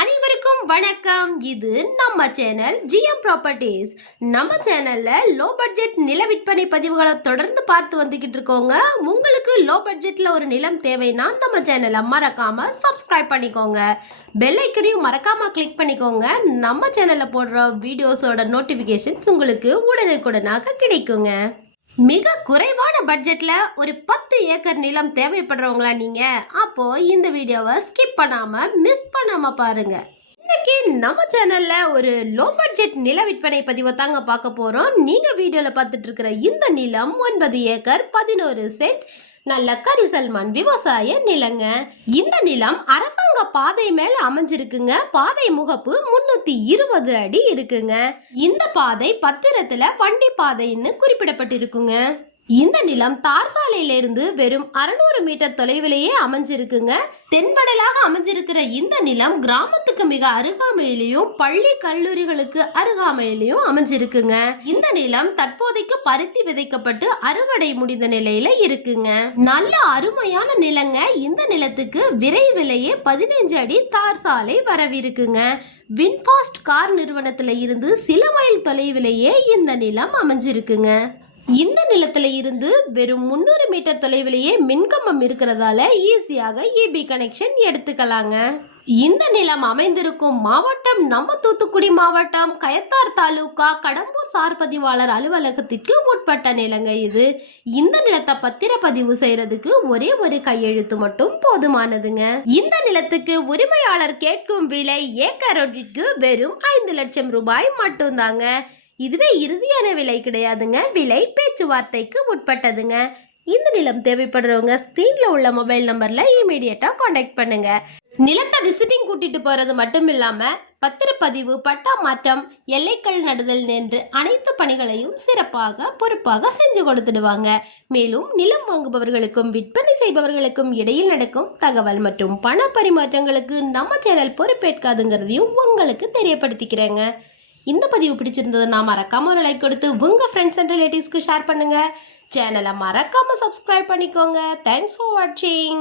அனைவருக்கும் வணக்கம். இது நம்ம சேனல் ஜிஎம் ப்ராப்பர்ட்டிஸ். நம்ம சேனல்ல லோ பட்ஜெட் நில விற்பனை பதிவுகளை தொடர்ந்து பார்த்து வந்துகிட்டு இருக்கோங்க. உங்களுக்கு லோ பட்ஜெட்ல ஒரு நிலம் தேவைன்னா நம்ம சேனலை மறக்காம சப்ஸ்கிரைப் பண்ணிக்கோங்க. பெல் ஐக்கனையும் மறக்காம கிளிக் பண்ணிக்கோங்க. நம்ம சேனல்ல போடுற வீடியோஸோட நோட்டிபிகேஷன்ஸ் உங்களுக்கு உடனுக்குடனாக கிடைக்குங்க. மிக குறைவான பட்ஜெட்ல ஒரு 10 ஏக்கர் நிலம் தேவைப்படுறவங்களா நீங்க? அப்போ இந்த வீடியோவை ஸ்கிப் பண்ணாம மிஸ் பண்ணாம பாருங்க. இன்னைக்கு நம்ம சேனல்ல ஒரு லோ பட்ஜெட் நில விற்பனை பதிவை தாங்க பார்க்க போறோம். நீங்க வீடியோல பார்த்துட்டு இருக்கிற இந்த நிலம் 9 ஏக்கர் 11 சென்ட் நல்ல கரிசல் மண் விவசாய நிலங்க. இந்த நிலம் அரசாங்க பாதை மேல அமைஞ்சிருக்குங்க. பாதை முகப்பு 320 அடி இருக்குங்க. இந்த பாதை பத்திரத்துல வண்டி பாதைன்னு குறிப்பிடப்பட்டிருக்குங்க. இந்த நிலம் தார் சாலையில இருந்து வெறும் 600 மீட்டர் தொலைவிலேயே அமைஞ்சிருக்குங்க. தென்படலாக அமைஞ்சிருக்கிற இந்த நிலம் கிராமத்துக்கு மிக அருகாமையிலையும் பள்ளி கல்லூரிகளுக்கு அருகாமையிலையும் அமைஞ்சிருக்குங்க. இந்த நிலம் தற்போதைக்கு பருத்தி விதைக்கப்பட்டு அறுவடை முடிந்த நிலையில இருக்குங்க. நல்ல அருமையான நிலங்க. இந்த நிலத்துக்கு விரைவிலேயே 15 அடி தார் சாலை வரவிருக்குங்க. வின்ஃபாஸ்ட் கார் நிறுவனத்துல இருந்து சில மைல் தொலைவிலேயே இந்த நிலம் அமைஞ்சிருக்குங்க. இந்த நிலத்துல இருந்து வெறும் 300 மீட்டர் தொலைவிலேயே மின்கம்பம் இருக்கிறதால ஈஸியாக இபி கனெக்ஷன் எடுத்துக்கலாங்க. இந்த நிலம் அமைந்திருக்கும் மாவட்டம் நம்ம தூத்துக்குடி மாவட்டம் கயத்தார் தாலுகா கடம்பூர் சார் பதிவாளர் அலுவலகத்திற்கு உட்பட்ட நிலங்க இது. இந்த நிலத்தை பத்திரப்பதிவு செய்யறதுக்கு ஒரே ஒரு கையெழுத்து மட்டும் போதுமானதுங்க. இந்த நிலத்துக்கு உரிமையாளர் கேட்கும் விலை ஏக்கருக்கு வெறும் 5 லட்சம் ரூபாய் மட்டும்தாங்க. இதுவே இறுதியான விலை கிடையாதுங்க. விலை பேச்சுவார்த்தைக்கு உட்பட்டதுங்க. இந்த நிலம் தேவைப்படுறவங்க ஸ்கிரீன்ல உள்ள மொபைல் நம்பர்ல இமீடியட்டா கான்டாக்ட் பண்ணுங்க. நிலத்தை விசிட்டிங் கூட்டிட்டு போறது மட்டும் இல்லாம பத்திரப்பதிவு, பட்டா மாற்றம், எல்லைக்கல் நடுதல் என்று அனைத்து பணிகளையும் சிறப்பாக பொறுப்பாக செஞ்சு கொடுத்துடுவாங்க. மேலும் நிலம் வாங்குபவர்களுக்கும் விற்பனை செய்பவர்களுக்கும் இடையில் நடக்கும் தகவல் மற்றும் பண பரிமாற்றங்களுக்கு நம்ம சேனல் பொறுப்பேற்காதுங்கிறதையும் உங்களுக்கு தெரியப்படுத்திக்கிறேங்க. இந்த பதிவு பிடிச்சிருந்ததுன்னா மறக்காம ஒரு லைக் கொடுத்து உங்க ஃப்ரெண்ட்ஸ் அண்ட் ரிலேட்டிவ்ஸ்க்கு ஷேர் பண்ணுங்க. சேனலை மறக்காம சப்ஸ்கிரைப் பண்ணிக்கோங்க. தேங்க்ஸ் ஃபார் வாட்சிங்.